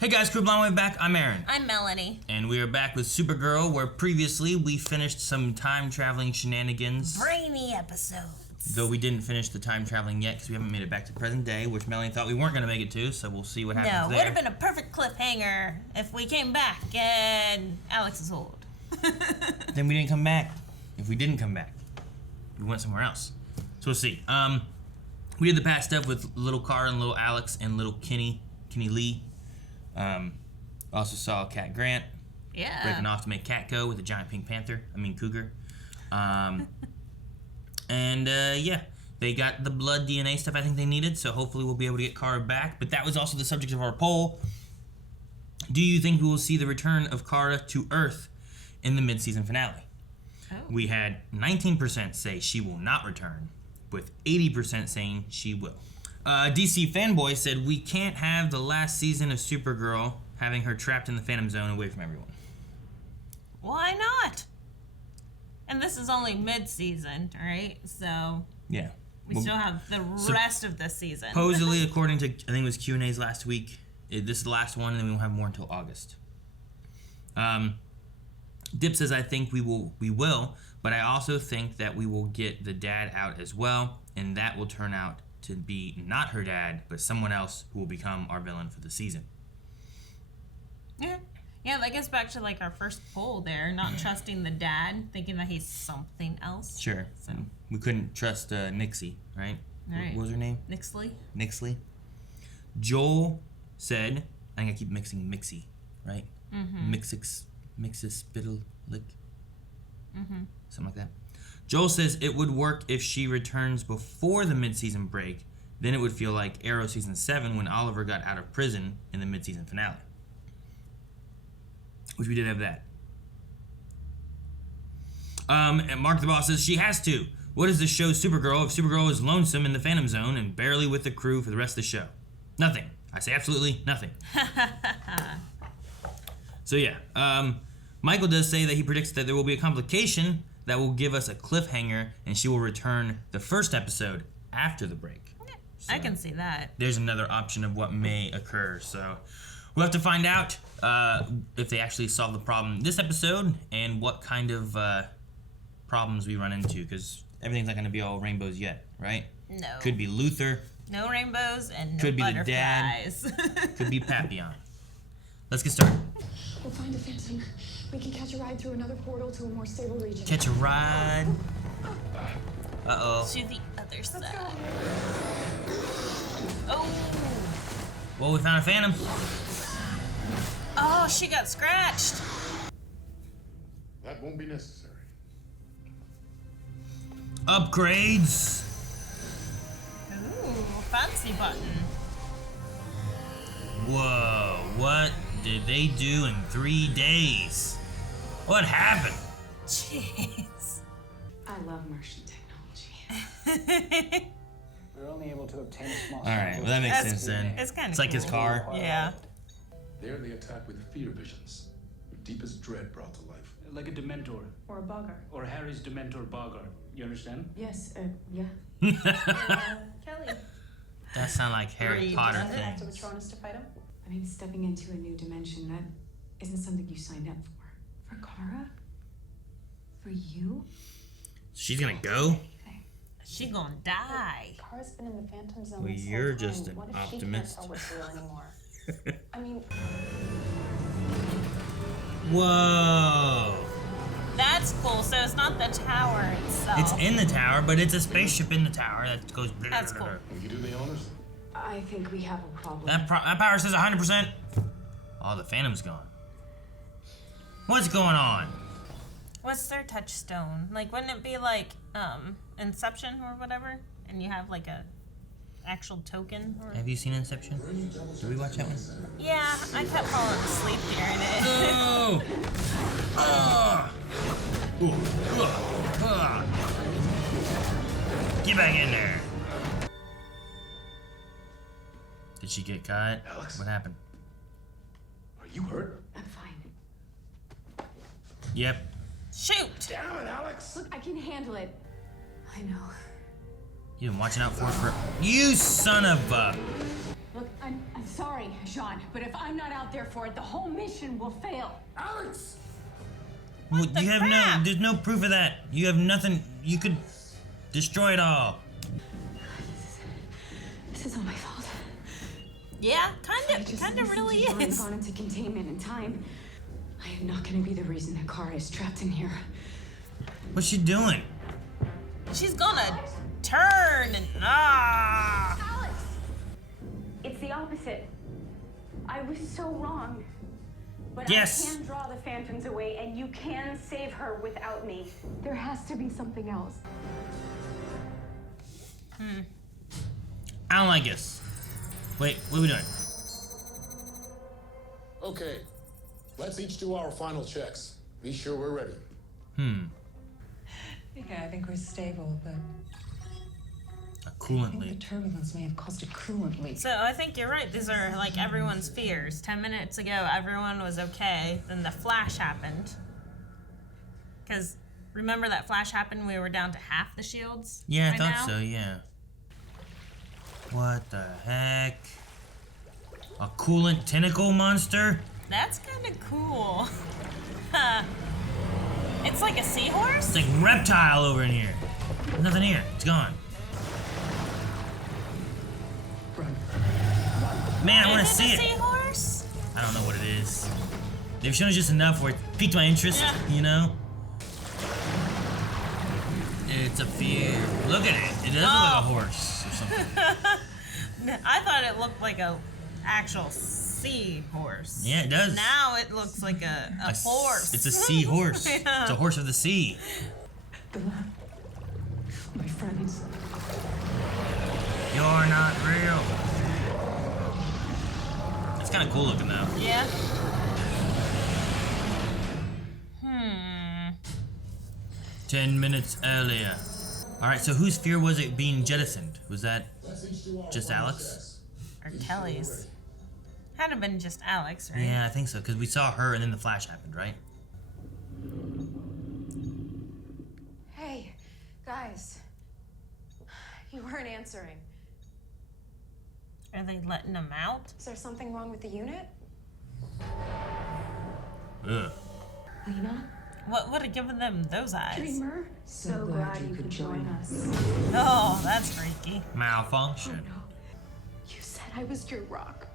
Hey guys, Crew Blonde Way back. I'm Aaron. I'm Melanie. And we are back with Supergirl, where previously we finished some time-traveling shenanigans. Brainy episodes. Though we didn't finish the time-traveling yet, because we haven't made it back to present day, which Melanie thought we weren't going to make it to, so we'll see what happens there. No, it would have been a perfect cliffhanger if we came back and Alex is old. Then we didn't come back. If we didn't come back, we went somewhere else. So we'll see. We did the past stuff with little Cara and little Alex and little Kenny Lee. Also saw Cat Grant breaking off to make Catco with a giant pink cougar. Yeah, they got the blood DNA stuff I think they needed, so hopefully we'll be able to get Cara back. But that was also the subject of our poll. Do you think we will see the return of Cara to Earth in the mid-season finale? Oh. We had 19% say she will not return, with 80% saying she will. DC Fanboy said, we can't have the last season of Supergirl having her trapped in the Phantom Zone away from everyone. Why not? And this is only mid-season, right? So yeah, we still have the rest of this season. Supposedly, according to, I think it was Q&A's last week, this is the last one, and then we won't have more until August. Dip says, I think we will, but I also think that we will get the dad out as well, and that will turn out to be not her dad, but someone else who will become our villain for the season. Yeah, that gets back to like our first poll there, not trusting the dad, thinking that he's something else. Sure. So we couldn't trust Nixie, right? Right. What was her name? Nixley. Joel said, I think I keep mixing Mixie, right? Mm-hmm. Mixis-Spittle Lick. Mm-hmm. Something like that. Joel says it would work if she returns before the mid-season break. Then it would feel like Arrow Season 7 when Oliver got out of prison in the mid-season finale. Which we did have that. And Mark the Boss says she has to. What is the show Supergirl if Supergirl is lonesome in the Phantom Zone and barely with the crew for the rest of the show? Nothing. I say absolutely nothing. So yeah. Michael does say that he predicts that there will be a complication that will give us a cliffhanger, and she will return the first episode after the break. So I can see that. There's another option of what may occur. So we'll have to find out if they actually solve the problem this episode and what kind of problems we run into, because everything's not going to be all rainbows yet, right? No. Could be Luther. No rainbows and no could be butterflies. The dad. Could be Papillon. Let's get started. We'll find a Phantom. We can catch a ride through another portal to a more stable region. Catch a ride. Uh-oh. To the other side. Oh. Well, we found a Phantom. Oh, she got scratched. That won't be necessary. Upgrades. Ooh, fancy button. Whoa, what did they do in 3 days? What happened? Jeez. I love Martian technology. We're only able to obtain a small. All right, well that makes sense then. It's kind of like his car. Yeah. There they attack with fear visions, your deepest dread brought to life. Like a Dementor. Or a bugger. Or Harry's Dementor Bogart. You understand? Yes, yeah. Kelly. That sound like Harry Read. Potter Does it act things. of Patronus to fight him? I mean, stepping into a new dimension, that isn't something you signed up for. For Cara? For you? She's gonna go? She gonna die. Cara's been in the Phantom Zone Well, this whole you're time. just an What if optimist. She can't tell what's real anymore? I mean, Whoa. That's cool. So it's not the tower itself. It's in the tower, but it's a spaceship in the tower that goes. That's cool. We can do the honors. I think we have a problem. That power says 100%. Oh, the Phantom's gone. What's going on? What's their touchstone? Like, wouldn't it be like Inception or whatever? And you have like a actual token? Or... Have you seen Inception? Did we watch that one? Yeah, I kept falling asleep during it. No! Get back in there. Did she get caught? Alex? What happened? Are you hurt? I'm fine. Yep. Shoot! Damn it, Alex! Look, I can handle it. I know. You've been watching out for it for... You son of a... Look, I'm I'm sorry, Jean, but if I'm not out there for it, the whole mission will fail. Alex! Well, the you have crap? there's no proof of that. You have nothing. You could destroy it all. This is all my fault. Yeah, I kind just of listened really to John and is. gone into containment in time. I am not going to be the reason that Kara is trapped in here. What's she doing? She's gonna turn and Alex! It's the opposite. I was so wrong. But Yes. I can draw the phantoms away, and you can save her without me. There has to be something else. I don't like this. Wait, what are we doing? Okay, let's each do our final checks. Be sure we're ready. Yeah, I think we're stable, but A I coolant think the leak. turbulence may have caused a coolant leak. So I think you're right. These are like everyone's fears. 10 minutes ago, everyone was okay. Then the flash happened. Because remember that flash happened? We were down to half the shields. Yeah, I right thought now? so. Yeah. What the heck? A coolant tentacle monster? That's kind of cool. Huh. It's like a seahorse? It's like reptile over in here. There's nothing here. It's gone. Run. Man, I want to Is see it a it. seahorse? I don't know what it is. They've shown us just enough where it piqued my interest, Yeah. you know? It's a fear. Look at it. It does look like a horse or something. I thought it looked like a actual seahorse. Yeah, it does. Now it looks like a horse. It's a sea horse. Yeah. It's a horse of the sea. My friends. You're not real. It's kind of cool looking though. Yeah. 10 minutes earlier. Alright, so whose fear was it being jettisoned? Was that Let's each do our just final Alex? checks. Or Kelly's. Had to have been just Alex, right? Yeah, I think so, because we saw her and then the flash happened, right? Hey, guys. You weren't answering. Are they letting them out? Is there something wrong with the unit? Ugh. Lena? What would have given them those eyes? Dreamer? So glad you could join us. Oh, that's freaky. Malfunction. No. You said I was your rock.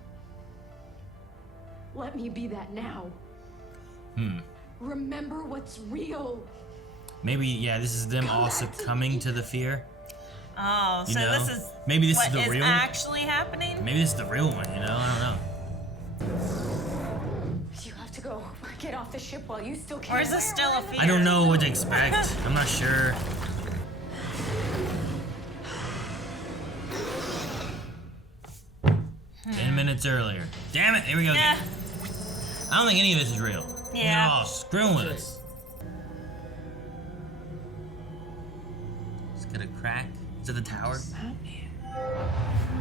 Let me be that now. Remember what's real. Maybe, yeah, this is them all succumbing to the fear. Oh, You so know? this is Maybe this what is the real actually happening? Maybe this is the real one, you know? I don't know. You have to go. Get off the ship while you still can. Or is this still a fear? I don't know what to expect. I'm not sure. Ten minutes earlier. Damn it, here we go Yeah. again. I don't think any of this is real. Yeah. They're all screwing with us. It's got a crack. Is it the tower?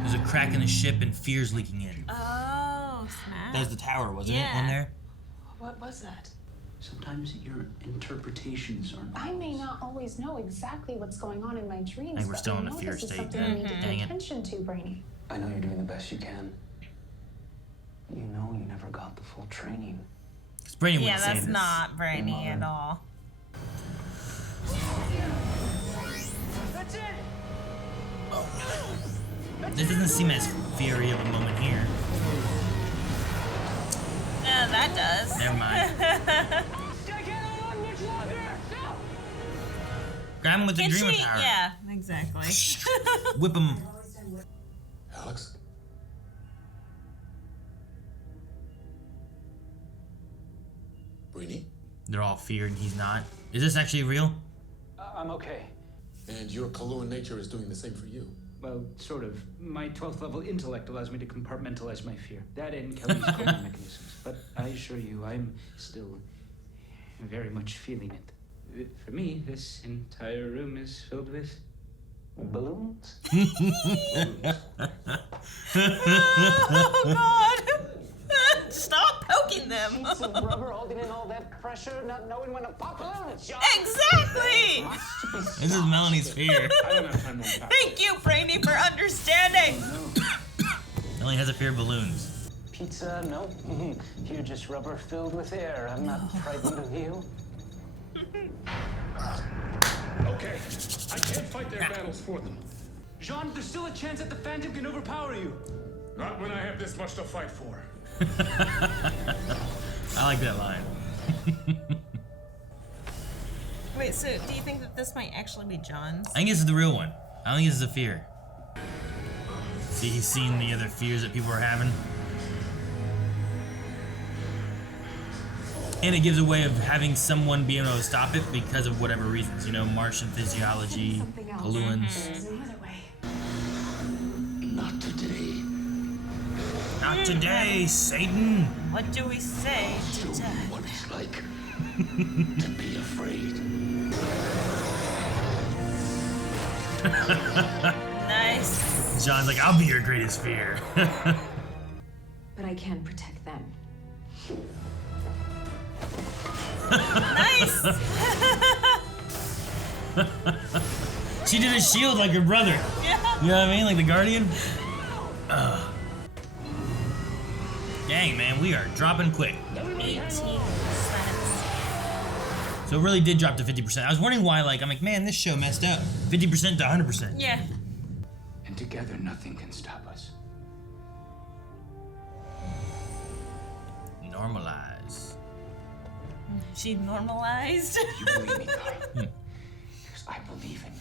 There's a crack in the ship and fear's leaking in. Oh, snap. That was the tower, wasn't it? Yeah. On there? What was that? Sometimes your interpretations aren't. I may not always know exactly what's going on in my dreams, Hey, we're but still I in the know fear this is state. something I need to Dang pay it. attention to, Brainy. I know you're doing the best you can. You know you never got the full training. Because Brainy Yeah, wouldn't say that's this. not brainy at all. This doesn't seem as fury of a moment here. Yeah, that does. Never mind. Grab him with the Can dreamer she? power. Yeah, exactly. Whip him. Alex? Brainy? They're all feared and he's not. Is this actually real? I'm okay. And your Kaluan nature is doing the same for you. Well, sort of. My 12th level intellect allows me to compartmentalize my fear. That and Kelly's coping mechanisms. But I assure you, I'm still very much feeling it. For me, this entire room is filled with balloons. Oh, God. Stop poking them. Sheets of rubber holding in all that pressure, not knowing when to pop balloons. Exactly. This is Melanie's fear. I don't have time to unpack. Thank you, Brainy, for understanding. Oh only has a fear of balloons. Pizza? No. You're just rubber filled with air. I'm not frightened of you. Okay, I can't fight their battles for them. Jean, there's still a chance that the Phantom can overpower you. Not when I have this much to fight for. I like that line. Wait, so do you think that this might actually be John's? I think this is the real one. I don't think this is a fear. See, he's seen the other fears that people are having. And it gives a way of having someone be able to stop it because of whatever reasons. You know, Martian physiology, balloons. There's no other way. Not today. Not today, Satan! What do we say to death? What it's like to be afraid. Nice. John's like, I'll be your greatest fear. But I can protect them. Nice. She did a shield like her brother. Yeah. You know what I mean? Like the Guardian? Dang, man, we are dropping quick. 18 cents. So it really did drop to 50%. I was wondering why, like, I'm like, man, this show messed up. 50% to 100%. Yeah. And together, nothing can stop us. Normalize. She normalized. You believe me, Kai? Because I believe in you.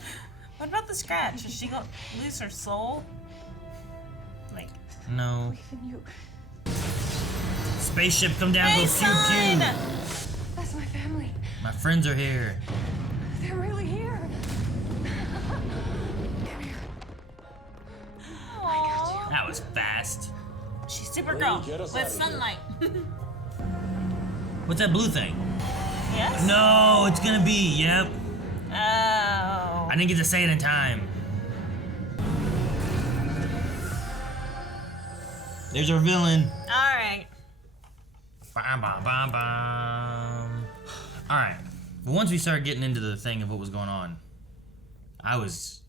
What about the scratch? Is she gonna lose her soul? Like, No. Even you. Spaceship, come down, hey, go son! pew pew. That's my family. My friends are here. They're really here. Aww. That was fast. She's Supergirl Get us with outta here. sunlight. What's that blue thing? Yes? No, it's gonna be, yep. Oh. I didn't get to say it in time. There's our villain. Alright. Bam, bam, bam, bam. All right. Well, once we started getting into the thing of what was going on, I was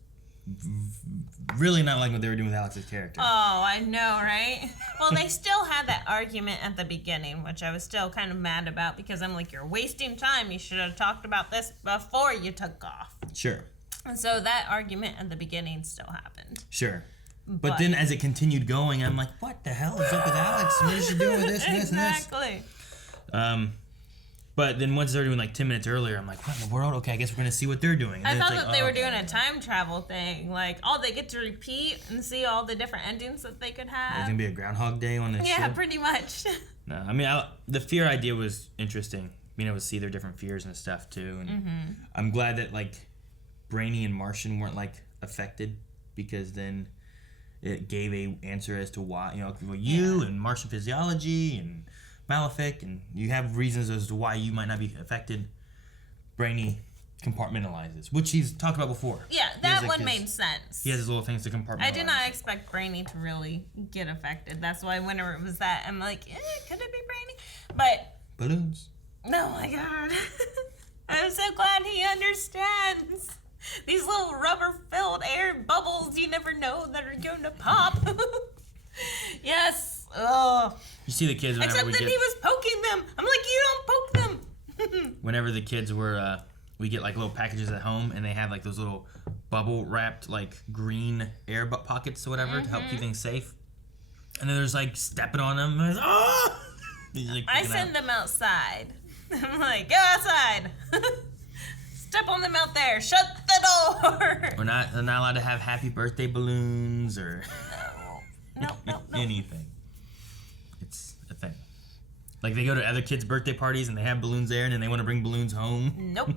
really not liking what they were doing with Alex's character. Oh, I know, right? Well, they still had that argument at the beginning, which I was still kind of mad about because I'm like, you're wasting time. You should have talked about this before you took off. Sure. And so that argument at the beginning still happened. Sure. But then as it continued going, I'm like, what the hell is up with Alex? What is she doing with this and this and this? Exactly. But then once they're doing like 10 minutes earlier, I'm like, what in the world? Okay, I guess we're going to see what they're doing. And I then thought it's that like, they oh, were doing okay. a time travel thing. Like, oh, they get to repeat and see all the different endings that they could It's have. going to be a Groundhog Day on this Yeah, show? pretty much. No, I mean, the fear idea was interesting. Being able to see their different fears and stuff, too. And I'm glad that, like, Brainy and Martian weren't, like, affected because then it gave a answer as to why, you know, you and Martian physiology and Malefic, and you have reasons as to why you might not be affected. Brainy compartmentalizes, which he's talked about before. Yeah, He that has, like, one his- made sense. He has his little things to compartmentalize. I did not expect Brainy to really get affected. That's why whenever it was that, I'm like, could it be Brainy? But, Balloons. oh my god. I'm so glad he understands. These little rubber-filled air bubbles you never know that are going to pop. Yes. Oh. You see the kids whenever Except we that get... he was poking them. I'm like, you don't poke them. Whenever the kids were, we get like little packages at home, and they have like those little bubble wrapped like green air pockets or whatever to help keep things safe. And then there's like stepping on them. And oh! Like, I send them outside. I'm like, go outside. Step on them out there. Shut the door. They're not allowed to have happy birthday balloons or No. anything. It's a thing. Like they go to other kids' birthday parties and they have balloons there, and then they want to bring balloons home. Nope.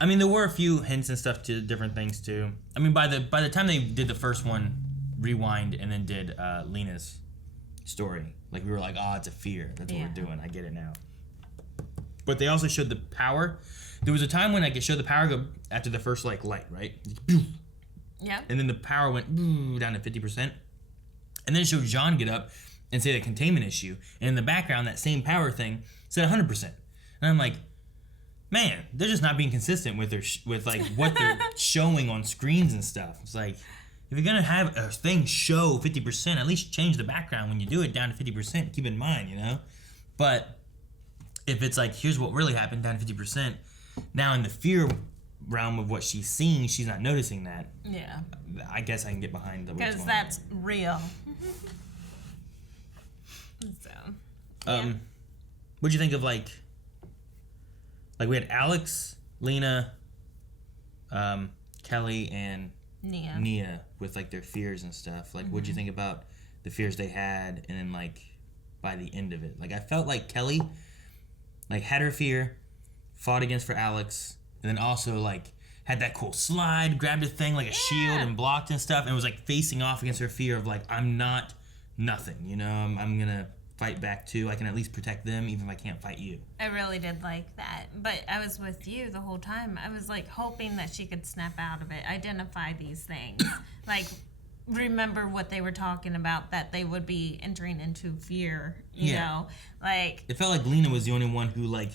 I mean, there were a few hints and stuff to different things too. I mean, by the time they did the first one, rewind and then did Lena's story, like we were like, oh, it's a fear. That's what we're doing. I get it now. But they also showed the power. There was a time when I could show the power go after the first like light, right? Yeah. And then the power went down to 50%. And then it showed John get up and say the containment issue. And in the background, that same power thing said 100%. And I'm like, man, they're just not being consistent with their with like what they're showing on screens and stuff. It's like, if you're gonna have a thing show 50%, at least change the background when you do it down to 50%. Keep in mind, you know. But if it's like, here's what really happened down to 50%, now in the fear realm of what she's seeing, she's not noticing that. Yeah. I guess I can get behind the. Because that's real. So. Yeah. What'd you think of like we had Alex, Lena, Kelly, and Nia with like their fears and stuff. Like, what'd you think about the fears they had, and then like by the end of it, like I felt like Kelly like had her fear, fought against for Alex, and then also like had that cool slide, grabbed a thing like a shield and blocked and stuff, and was like facing off against her fear of like, I'm not nothing, you know, I'm gonna fight back too. I can at least protect them even if I can't fight you. I really did like that. But I was with you the whole time. I was like hoping that she could snap out of it, identify these things. Like remember what they were talking about, that they would be entering into fear, you know? Like it felt like Lena was the only one who like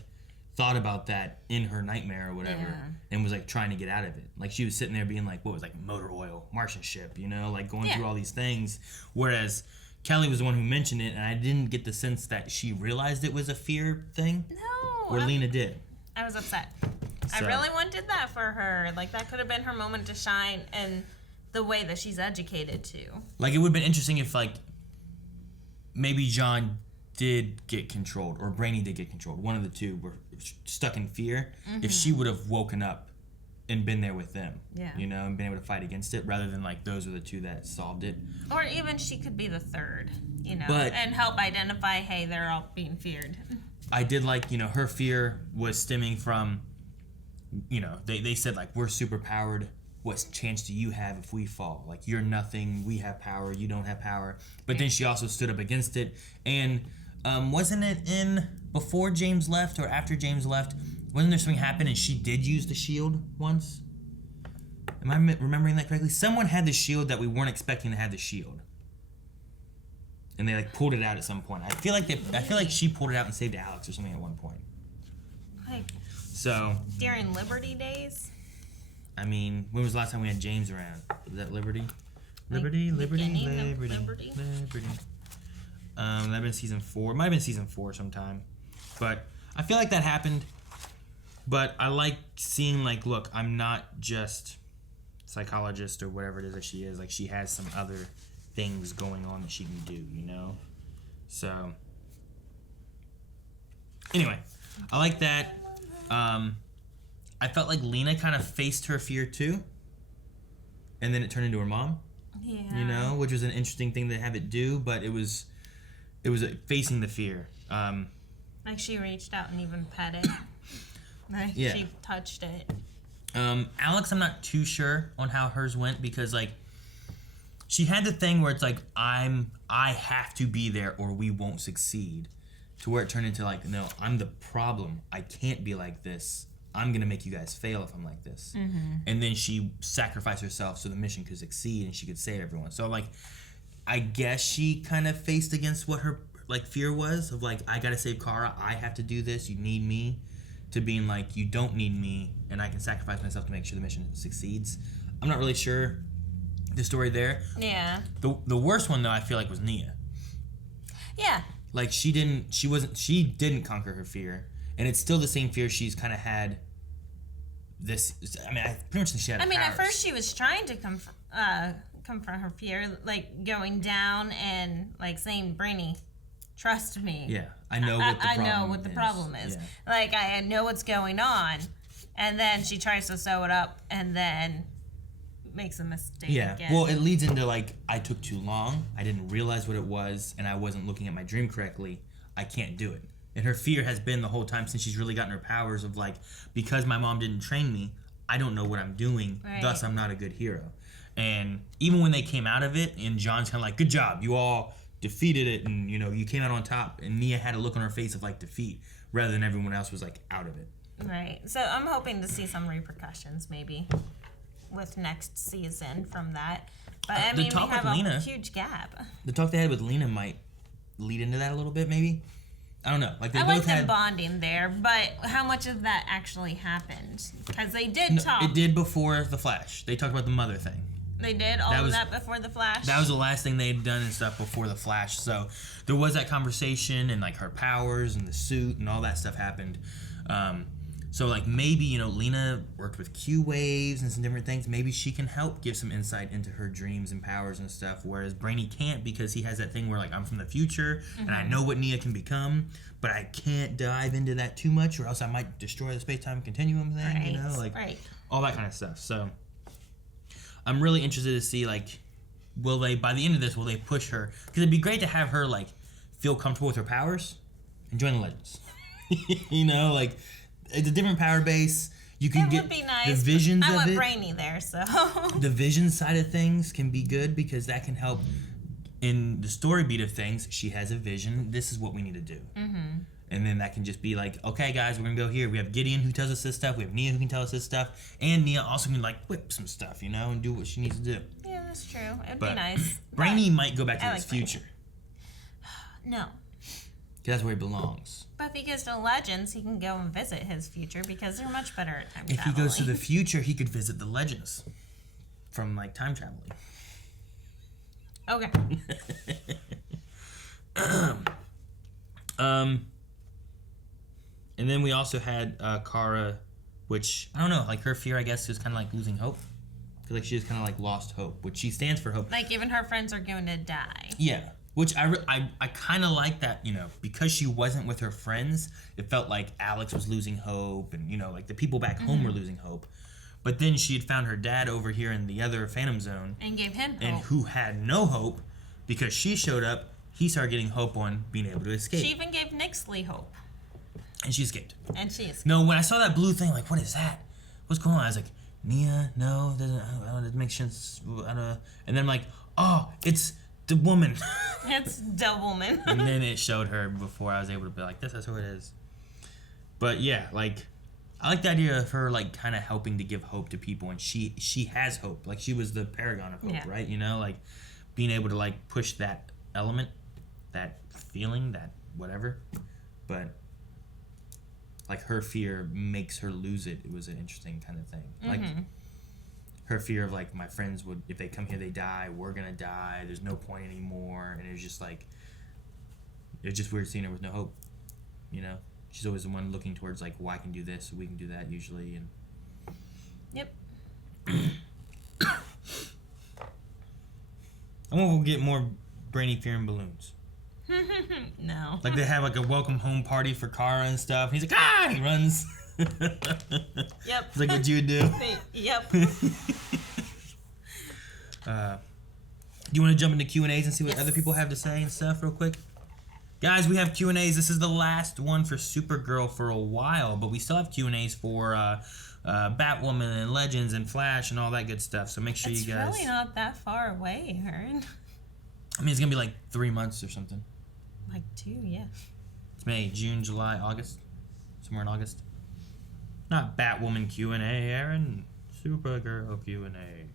thought about that in her nightmare or whatever, and was like trying to get out of it. Like she was sitting there being like, what was like motor oil, Martian ship, you know, like going through all these things, whereas Kelly was the one who mentioned it, and I didn't get the sense that she realized it was a fear thing. No. Or Lena did. I was upset. So. I really wanted that for her. Like, that could have been her moment to shine, and the way that she's educated, too. Like, it would have been interesting if, like, maybe John did get controlled, or Brainy did get controlled. One of the two were stuck in fear. If she would have woken up and been there with them, you know, and been able to fight against it, rather than like those are the two that solved it. Or even she could be the third, you know, but, and help identify, hey, they're all being feared. I did like, you know, her fear was stemming from, you know, they said like, we're super powered. What chance do you have if we fall? Like, you're nothing. We have power. You don't have power. But then she also stood up against it. And wasn't it in before James left or after James left? Wasn't there something happen and she did use the shield once? Am I remembering that correctly? Someone had the shield that we weren't expecting to have the shield, and they like pulled it out at some point. I feel like she pulled it out and saved Alex or something at one point. Like, so during Liberty days. I mean, when was the last time we had James around? Was that Liberty? Liberty. That been season 4. It might have been season 4 sometime. But I feel like that happened. But I like seeing, like, look, I'm not just psychologist or whatever it is that she is. Like, she has some other things going on that she can do, you know? So, anyway, I like that. I felt like Lena kind of faced her fear, too. And then it turned into her mom. Yeah. You know, which was an interesting thing to have it do, but it was facing the fear. Like, she reached out and even pet it. Like, she touched it. Alex, I'm not too sure on how hers went, because like she had the thing where it's like I have to be there or we won't succeed, to where it turned into like, no, I'm the problem. I can't be like this. I'm gonna make you guys fail if I'm like this. And then she sacrificed herself so the mission could succeed and she could save everyone. So like, I guess she kind of faced against what her like fear was of like, I gotta save Kara. I have to do this. You need me. To being like, you don't need me, and I can sacrifice myself to make sure the mission succeeds. I'm not really sure the story there. Yeah. The worst one though, I feel like, was Nia. Yeah. Like she didn't conquer her fear, and it's still the same fear she's kind of had. This, I mean, I pretty much think she had. I mean, powers. at first she was trying to confront her fear, like going down and like saying, "Brainy, trust me." Yeah, I know what the problem is. I know what the problem is. Yeah. Like, I know what's going on. And then she tries to sew it up and then makes a mistake again. Well, it leads into, like, I took too long. I didn't realize what it was, and I wasn't looking at my dream correctly. I can't do it. And her fear has been the whole time since she's really gotten her powers of, like, because my mom didn't train me, I don't know what I'm doing, thus I'm not a good hero. And even when they came out of it, and John's kind of like, good job, you all defeated it, and you know, you came out on top, and Nia had a look on her face of like defeat rather than everyone else was like out of it. Right. So I'm hoping to see some repercussions maybe with next season from that. But I mean, we have a huge gap. The talk they had with Lena might lead into that a little bit, maybe, I don't know. Like they I both like them had bonding there, but how much of that actually happened? Because they did talk. It did before the Flash. They talked about the mother thing. They did all of that before the Flash. That was the last thing they'd done and stuff before the Flash. So there was that conversation and like her powers and the suit and all that stuff happened. So like maybe, you know, Lena worked with Q waves and some different things. Maybe she can help give some insight into her dreams and powers and stuff. Whereas Brainy can't, because he has that thing where like I'm from the future and I know what Nia can become, but I can't dive into that too much or else I might destroy the space-time continuum thing, right. you know, like right. all that kind of stuff. So I'm really interested to see like, will they, by the end of this, will they push her? Because it'd be great to have her like feel comfortable with her powers and join the Legends. You know, like it's a different power base. You can get would be nice, the visions I of want it. Brainy there, so The vision side of things can be good because that can help in the story beat of things. She has a vision. This is what we need to do. And then that can just be like, okay, guys, we're going to go here. We have Gideon who tells us this stuff. We have Nia who can tell us this stuff. And Nia also can like whip some stuff, you know, and do what she needs to do. yeah, that's true. It'd be nice. Brainy might go back to I his like Brainy. future. No. Because that's where he belongs. But if he goes to Legends, he can go and visit his future because they're much better at time If traveling. he goes to the future, he could visit the Legends from like time traveling. Okay. And then we also had Kara, which I don't know, like her fear, I guess, is kind of like losing hope. Because like she just kind of like lost hope, which she stands for hope. Like even her friends are going to die. Yeah, which I kind of like that, you know, because she wasn't with her friends. It felt like Alex was losing hope, and you know, like the people back home were losing hope. But then she had found her dad over here in the other Phantom Zone, And gave him hope. and who had no hope because she showed up. He started getting hope on being able to escape, She even gave Nixley hope. and she escaped. And she is. No, when I saw that blue thing, like, what is that? What's going on? I was like, Nia, no, I don't make sense. I don't know. And then I'm like, oh, it's the woman. It's Doubleman. And then it showed her before I was able to be like, this is who it is. But yeah, like, I like the idea of her like kind of helping to give hope to people, and she has hope. Like she was the paragon of hope, Yeah. right? You know, like being able to like push that element, that feeling, that whatever. But like her fear makes her lose it. It was an interesting kind of thing. Like her fear of like my friends would, if they come here they die, we're gonna die. There's no point anymore, and it was just like it's just weird seeing her with no hope. You know. She's always the one looking towards, like, well, I can do this, we can do that, usually, and... Yep. I wonder if we'll get more Brainy Fear and balloons. No. Like, they have, like, a welcome home party for Kara and stuff, and he's like, ah! And he runs. Yep. It's like what you would do. Yep. Do you want to jump into Q&As and see what other people have to say and stuff real quick? Guys, we have Q&As. This is the last one for Supergirl for a while, but we still have Q&As for Batwoman and Legends and Flash and all that good stuff. So make sure It's you guys... really not that far away, Aaron. I mean, it's going to be like 3 months or something. Like 2, yeah. It's May, June, July, August. Somewhere in August. Not Batwoman Q&A, Aaron. Supergirl Q&A.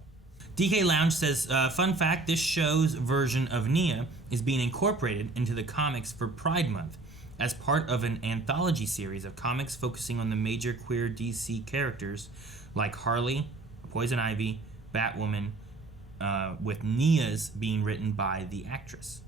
DK Lounge says, fun fact, this show's version of Nia is being incorporated into the comics for Pride Month as part of an anthology series of comics focusing on the major queer DC characters like Harley, Poison Ivy, Batwoman, with Nia's being written by the actress.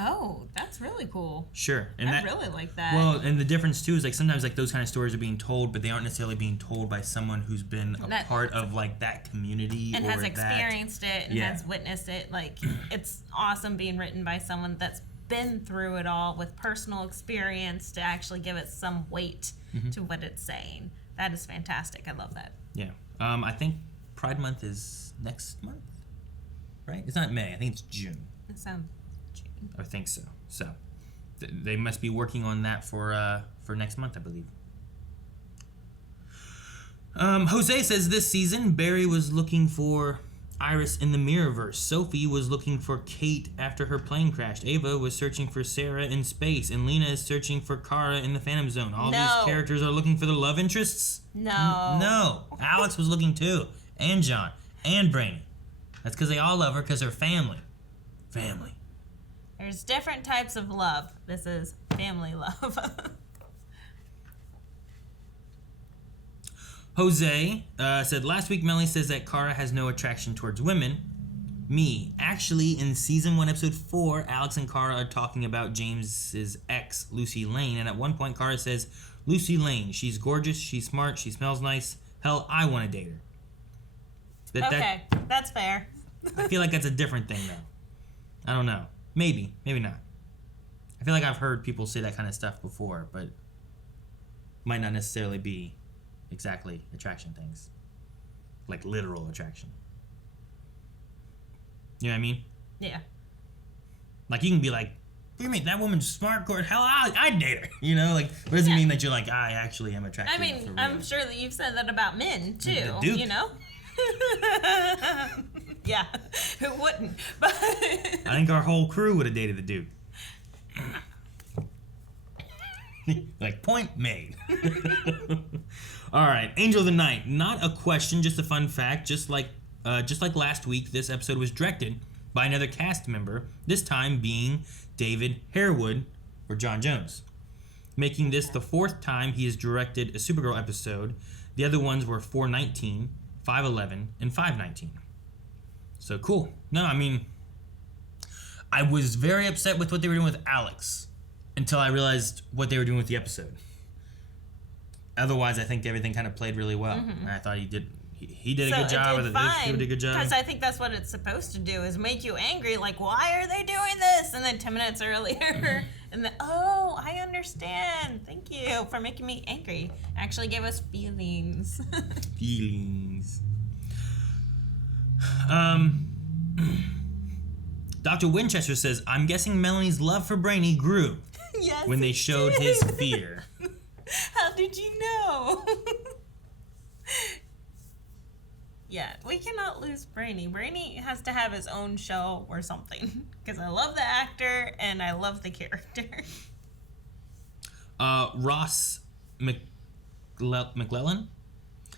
Oh, that's really cool. Sure. And I really like that. Well, and the difference too is like sometimes like those kind of stories are being told, but they aren't necessarily being told by someone who's been a part of like that community and or has experienced it and Yeah. has witnessed it. Like, it's awesome being written by someone that's been through it all with personal experience to actually give it some weight to what it's saying. That is fantastic. I love that. Yeah. I think Pride Month is next month, right? It's not May. I think it's June. It sounds. I think so. So they must be working on that for next month, I believe. Jose says this season Barry was looking for Iris in the Mirrorverse. Sophie was looking for Kate after her plane crashed. Ava was searching for Sarah in space, and Lena is searching for Kara in the Phantom Zone. All these characters are looking for their love interests? No. No. Alex was looking too, and John, and Brainy. That's because they all love her because they're family. Family. There's different types of love. This is family love. Jose said, last week Melanie says that Kara has no attraction towards women. Me. Actually, in season 1, episode 4, Alex and Kara are talking about James's ex, Lucy Lane, and at one point Kara says, Lucy Lane, she's gorgeous, she's smart, she smells nice. Hell, I want to date her. Okay, that's fair. I feel like that's a different thing, though. I don't know. Maybe not. I feel like I've heard people say that kind of stuff before, but might not necessarily be exactly attraction things. Like literal attraction. You know what I mean? Yeah. Like, you can be like, what do you mean? That woman's smart, gorgeous. Hell, I'd date her. You know? Like, what does it mean that you're like, I actually am attracted I mean, I'm sure that you've said that about men, too. The Duke. You know? Yeah. Who wouldn't? But I think our whole crew would have dated the Duke. Like, point made. All right. Angel of the Night. Not a question, just a fun fact. Just like last week, this episode was directed by another cast member, this time being David Harewood, or John Jones, making this the 4th time he has directed a Supergirl episode. The other ones were 419, 511, and 519. So cool. No, I mean, I was very upset with what they were doing with Alex until I realized what they were doing with the episode. Otherwise, I think everything kind of played really well. Mm-hmm. And I thought he did a good job. He did a good job. Because I think that's what it's supposed to do, is make you angry. Like, why are they doing this? And then 10 minutes earlier, and then, oh, I understand. Thank you for making me angry. Actually gave us feelings. Feelings. Dr. Winchester says, I'm guessing Melanie's love for Brainy grew Yes, when they showed his fear. How did you know? Yeah, we cannot lose Brainy. Brainy has to have his own show or something. Because I love the actor and I love the character. Ross McClellan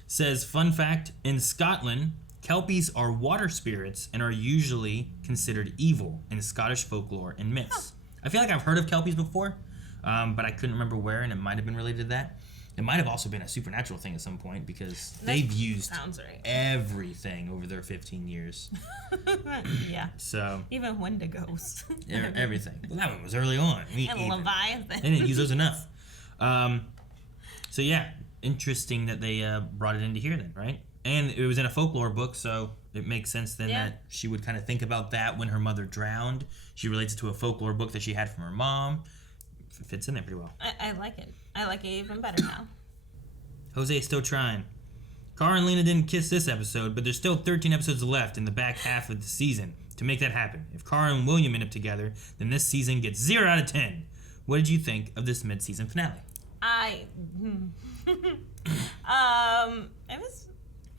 says, fun fact, in Scotland, Kelpies are water spirits and are usually considered evil in Scottish folklore and myths. I feel like I've heard of Kelpies before, but I couldn't remember where, and it might have been related to that. It might have also been a supernatural thing at some point, because they've used everything over their 15 years. Yeah. So even Wendigos. Everything. Well, that one was early on. And Leviathan. They didn't use those enough. So yeah, interesting that they brought it into here then, right? And it was in a folklore book, so it makes sense then that she would kind of think about that when her mother drowned. She relates it to a folklore book that she had from her mom. It fits in there pretty well. I like it. I like it even better now. Jose is still trying. Cara and Lena didn't kiss this episode, but there's still 13 episodes left in the back half of the season to make that happen. If Cara and William end up together, then this season gets 0 out of 10. What did you think of this mid-season finale? It was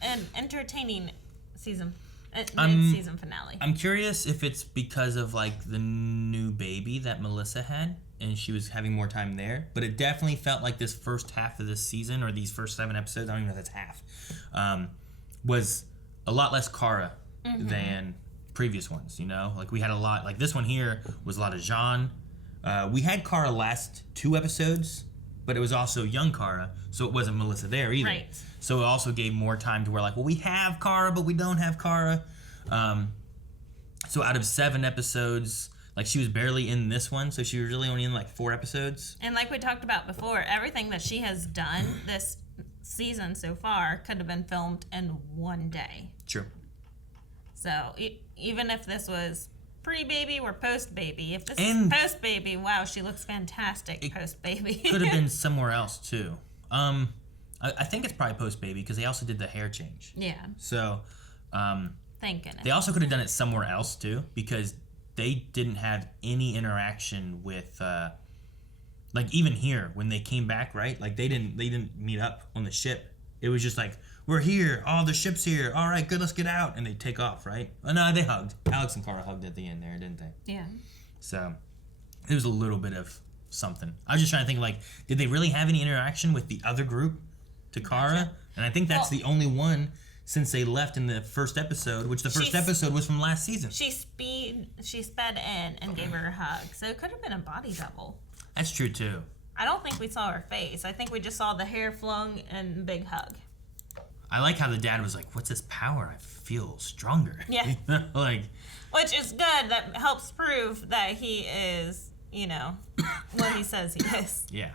an entertaining season. Mid-season finale. I'm curious if it's because of like the new baby that Melissa had and she was having more time there, but it definitely felt like this first half of this season, or these first 7 episodes, I don't even know if that's half, was a lot less Cara than previous ones, you know? Like we had a lot, like this one here was a lot of Jean. We had Cara last 2 episodes, but it was also young Cara, so it wasn't Melissa there either. Right. So it also gave more time to where like, well, we have Cara, but we don't have Cara. So out of 7 episodes, like she was barely in this one, so she was really only in like 4 episodes. And like we talked about before, everything that she has done this season so far could have been filmed in 1 day. True. So even if this was pre-baby or post-baby, if this is post-baby, wow, she looks fantastic post-baby. Could have been somewhere else too. I think it's probably post-baby because they also did the hair change. Yeah. So, thank goodness. They also could have done it somewhere else too, because they didn't have any interaction with, like even here when they came back, right? Like they didn't meet up on the ship. It was just like, we're here, the ship's here. All right, good, let's get out, and they take off, right? Oh, no, they hugged. Alex and Cara hugged at the end there, didn't they? Yeah. So it was a little bit of something. I was just trying to think, like, did they really have any interaction with the other group to Cara? And I think that's the only one since they left in the first episode, which the first episode was from last season. She sped in and gave her a hug. So it could have been a body double. That's true, too. I don't think we saw her face. I think we just saw the hair flung and big hug. I like how the dad was like, what's this power? I feel stronger. Yeah. Like, which is good. That helps prove that he is, what he says he is. Yeah.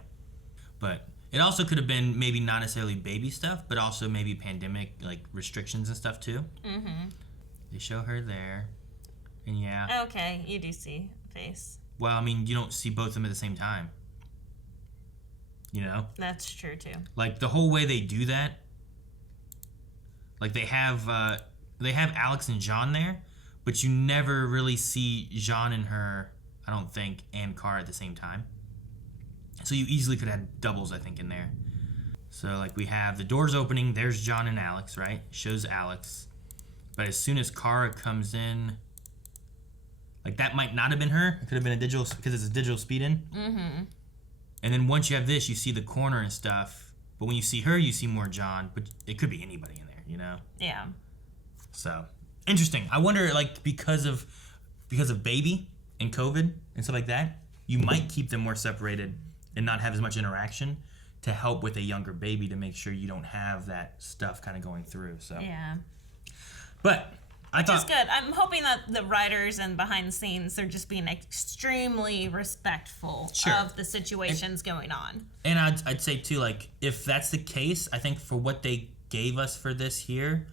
But it also could have been maybe not necessarily baby stuff, but also maybe pandemic, like, restrictions and stuff, too. Mm-hmm. They show her there. And yeah. Okay, you do see face. Well, I mean, you don't see both of them at the same time. That's true, too. Like, the whole way they do that, like, they have Alex and Jean there, but you never really see Jean and her, I don't think, and Kara at the same time. So you easily could have had doubles, I think, in there. So, like, we have the doors opening, there's John and Alex, right? Shows Alex. But as soon as Kara comes in, like, that might not have been her. It could have been a digital, because it's a digital speed in. Mm-hmm. And then once you have this, you see the corner and stuff. But when you see her, you see more John. But it could be anybody in there, Yeah. So, interesting. I wonder, like, because of baby and COVID and stuff like that, you might keep them more separated and not have as much interaction to help with a younger baby to make sure you don't have that stuff kind of going through. So Yeah. But I thought... Which is good. I'm hoping that the writers and behind the scenes are just being extremely respectful of the situations going on. And I'd say, too, like, if that's the case, I think for what they gave us for this here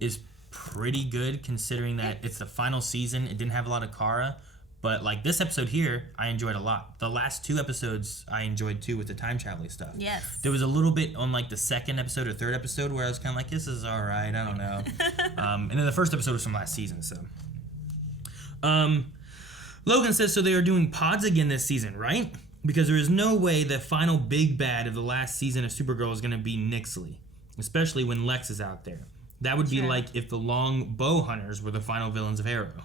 is pretty good, considering that it's the final season. It didn't have a lot of Kara, but like this episode here, I enjoyed a lot. The last 2 episodes I enjoyed too with the time traveling stuff. Yes. There was a little bit on like the second episode or third episode where I was kind of like, this is all right. I don't know. And then the first episode was from last season. So, Logan says, so they are doing pods again this season, right? Because there is no way the final big bad of the last season of Supergirl is going to be Nixley, especially when Lex is out there. That would be like if the long bow hunters were the final villains of Arrow.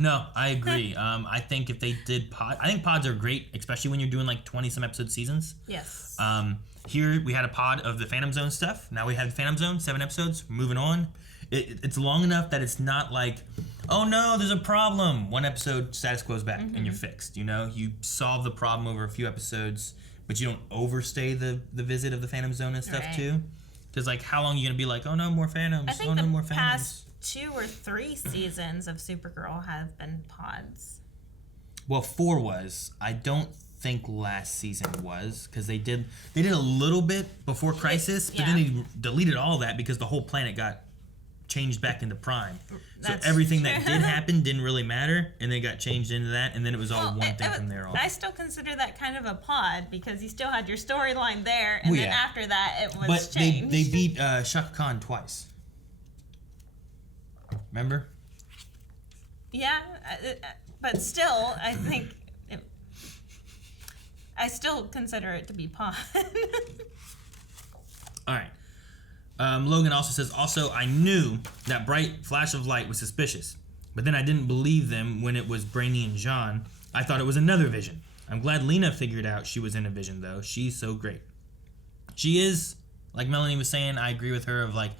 No, I agree. I think if they did I think pods are great, especially when you're doing like 20-some episode seasons. Yes. Here we had a pod of the Phantom Zone stuff. Now we have the Phantom Zone, 7 episodes. Moving on. It's long enough that it's not like, oh no, there's a problem. 1 episode, status quo's back, and you're fixed. You solve the problem over a few episodes, but you don't overstay the visit of the Phantom Zone and stuff too. Because like, how long are you gonna be like, oh no, more Phantoms? I think no more the Phantoms. past 2 or 3 seasons of Supergirl have been pods. Well, 4 was. I don't think last season was, because they did a little bit before Crisis, but then they deleted all that because the whole planet got changed back into Prime. That's so everything true. that did happen didn't really matter, and they got changed into that, and then it was all one thing from there on. I still consider that kind of a pod because you still had your storyline there, and then after that it was changed. But they beat Shaka Khan twice. Remember? Yeah, but still, I think I still consider it to be pod. All right. Logan also says, I knew that bright flash of light was suspicious, but then I didn't believe them when it was Brainy and John. I thought it was another vision. I'm glad Lena figured out she was in a vision, though. She's so great. She is, like Melanie was saying, I agree with her of like,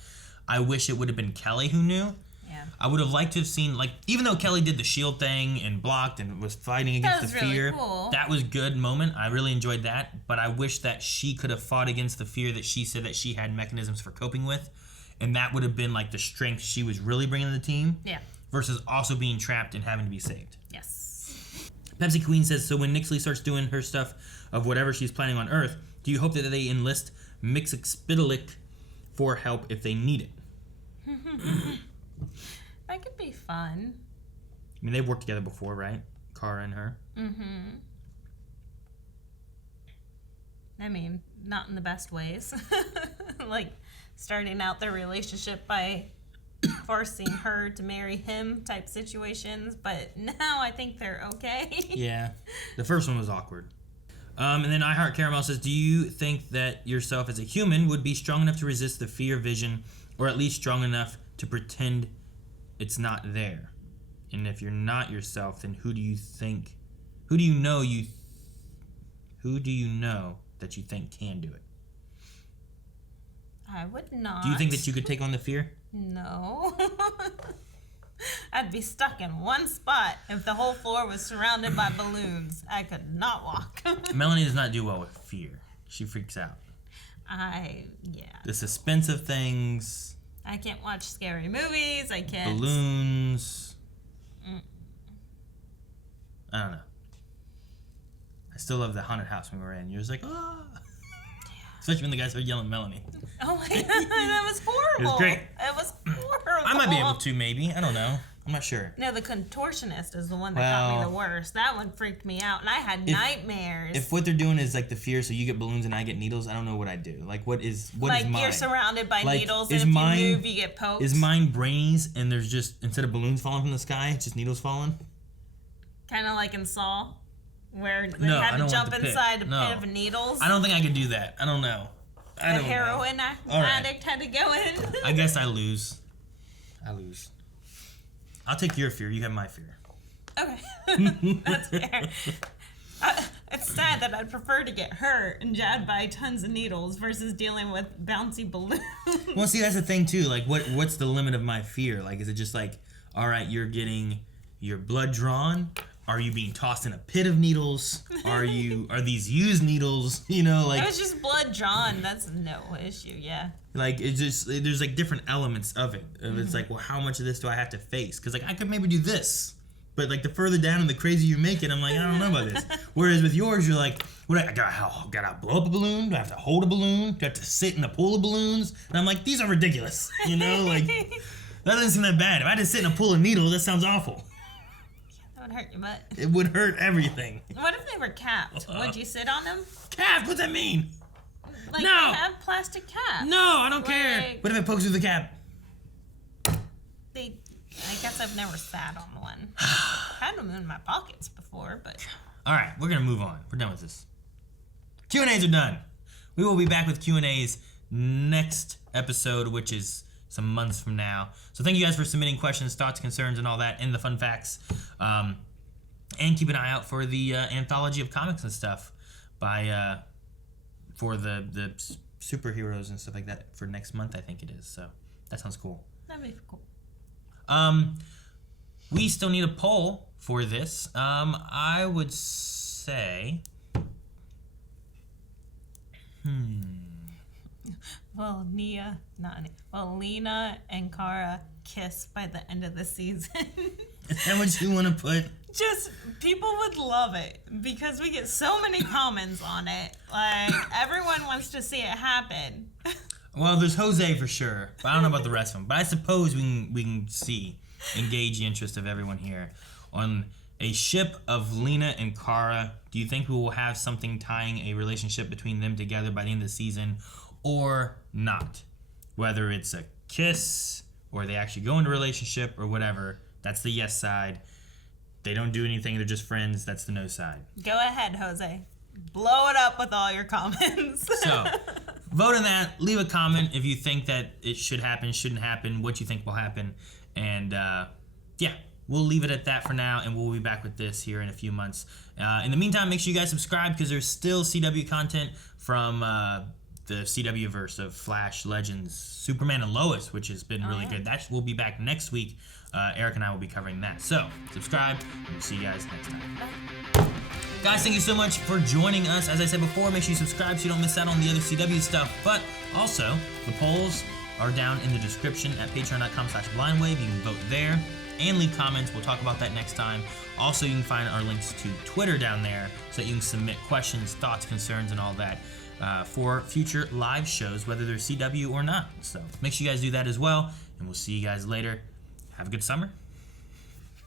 I wish it would have been Kelly who knew. Yeah. I would have liked to have seen, like, even though Kelly did the shield thing and blocked and was fighting against the fear, cool. That was a good moment. I really enjoyed that, but I wish that she could have fought against the fear that she said that she had mechanisms for coping with, and that would have been, like, the strength she was really bringing to the team. Yeah. Versus also being trapped and having to be saved. Yes. Pepsi Queen says, so when Nixley starts doing her stuff of whatever she's planning on Earth, do you hope that they enlist Mixoxpidolic for help if they need it? That could be fun. I mean, they've worked together before, right? Kara and her. Mm-hmm. I mean, not in the best ways. Like, starting out their relationship by forcing her to marry him type situations. But now I think they're okay. Yeah. The first one was awkward. And then I Heart Caramel says, do you think that yourself as a human would be strong enough to resist the fear vision, or at least strong enough to pretend it's not there? And if you're not yourself, then who do you know that you think can do it? I would not. Do you think that you could take on the fear? No. I'd be stuck in one spot if the whole floor was surrounded by balloons. I could not walk. Melanie does not do well with fear. She freaks out. The suspense of things. I can't watch scary movies. I can't. Balloons. I don't know. I still love the haunted house when we were in. You're just like, ah. Especially when the guys started yelling Melanie. Oh my god, that was horrible. It was great. It was horrible. I might be able to, maybe. I don't know. I'm not sure. No, the contortionist is the one that got me the worst. That one freaked me out, and I had nightmares. If what they're doing is like the fear, so you get balloons and I get needles, I don't know what I'd do. Like, what is mine? You're surrounded by like, needles, and if you move, you get poked. Is mine brains, and there's just, instead of balloons falling from the sky, it's just needles falling? Kind of like in Saw, where they had to jump inside a pit of needles. I don't think I could do that. I don't know. The heroin addict had to go in. I guess I lose. I'll take your fear. You have my fear. Okay. That's fair. It's sad that I'd prefer to get hurt and jabbed by tons of needles versus dealing with bouncy balloons. Well, see, that's the thing, too. Like, what's the limit of my fear? Like, is it just like, all right, you're getting your blood drawn? Are you being tossed in a pit of needles? Are these used needles? You know, like... It was just blood drawn. That's no issue, yeah. Like, it's just, there's like different elements of it. It's like, well, how much of this do I have to face? Because, like, I could maybe do this. But, like, the further down and the crazier you make it, I'm like, I don't know about this. Whereas with yours, you're like, I gotta blow up a balloon? Do I have to hold a balloon? Do I have to sit in a pool of balloons? And I'm like, these are ridiculous. You know, like, that doesn't seem that bad. If I had to sit in a pool of needles, that sounds awful. That would hurt your butt. It would hurt everything. What if they were capped? Would you sit on them? Capped? What's that mean? Like, no. They have plastic caps. No, I don't care. What if it pokes through the cap? I guess I've never sat on one. Had them in my pockets before, but... All right, we're going to move on. We're done with this. Q&As are done. We will be back with Q&As next episode, which is some months from now. So thank you guys for submitting questions, thoughts, concerns, and all that, and the fun facts. And keep an eye out for the anthology of comics and stuff for the superheroes and stuff like that for next month, I think it is. So that sounds cool. That'd be cool. We still need a poll for this. I would say... Will Lena and Kara kiss by the end of the season? Is that what you want to put? Just, people would love it because we get so many comments on it. Like, everyone wants to see it happen. Well, there's Jose for sure, but I don't know about the rest of them. But I suppose we can engage the interest of everyone here on a ship of Lena and Kara. Do you think we will have something tying a relationship between them together by the end of the season, or not? Whether it's a kiss or they actually go into a relationship or whatever, that's the yes side. They don't do anything; they're just friends. That's the no side. Go ahead, Jose. Blow it up with all your comments. So, vote on that. Leave a comment if you think that it should happen, shouldn't happen, what you think will happen. And, yeah, we'll leave it at that for now, and we'll be back with this here in a few months. In the meantime, make sure you guys subscribe because there's still CW content from the CW verse of Flash, Legends, Superman, and Lois, which has been really good. That will be back next week. Eric and I will be covering that. So, subscribe, and we'll see you guys next time. Guys, thank you so much for joining us. As I said before, make sure you subscribe so you don't miss out on the other CW stuff. But also, the polls are down in the description at patreon.com/blindwave. You can vote there and leave comments. We'll talk about that next time. Also, you can find our links to Twitter down there so that you can submit questions, thoughts, concerns, and all that for future live shows, whether they're CW or not. So make sure you guys do that as well. And we'll see you guys later. Have a good summer.